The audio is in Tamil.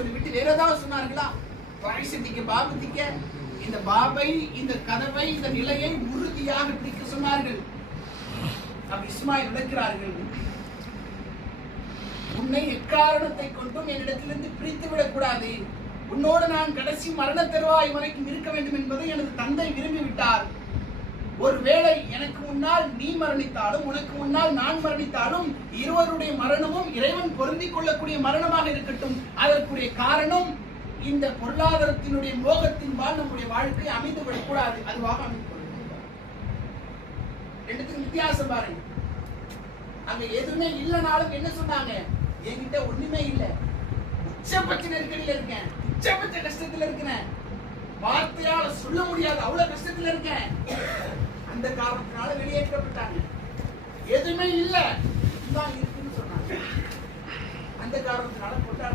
சொல்லிவிட்டு வேற ஏதாவது சொன்னார்களா? பரிசுத்திக்க பாபத்திக்க இந்த பாபை, இந்த கதவை, இந்த நிலையை உறுதியாக பிடிக்க சொன்னார்கள். இஸ்மாயில் நடக்கிறார்கள். உன்னை எக்காரணத்தை கொண்டும் என்னிடத்திலிருந்து பிரித்து விடக்கூடாது, உன்னோடு நான் கடைசி மரண தருவாய் வரைக்கும் இருக்க வேண்டும் என்பதை எனது தந்தை விரும்பிவிட்டார். ஒருவேளை எனக்கு முன்னால் நீ மரணித்தாலும் உனக்கு முன்னால் நான் மரணித்தாலும் இருவருடைய மரணமும் இறைவன் பொருந்திக் கொள்ளக்கூடிய மரணமாக இருக்கட்டும். அதற்குரிய காரணம் இந்த பொருளாதாரத்தினுடைய மோகத்தின் நம்முடைய வாழ்க்கை அமைந்து விடக்கூடாது, அதுவாக அமைந்து ரெண்டுத்துக்கு வித்தியாசம் பாருங்க. அங்க எதுவுமே இல்லைனாலும் என்ன சொன்னாங்க? என்கிட்ட ஒண்ணுமே இல்லை, உச்சபட்ச நெருக்கடியில இருக்கேன், உச்சபட்ச கஷ்டத்துல இருக்கிறேன், வார்த்தையால சொல்ல முடியாது அவ்வளவு கஷ்டத்துல இருக்கேன். அந்த காரணத்தினால வெளியேற்றப்பட்டாங்க. எதுவுமே இல்ல தான் இருக்குன்னு சொன்னாங்க. அந்த காரணத்தினால கொண்டாட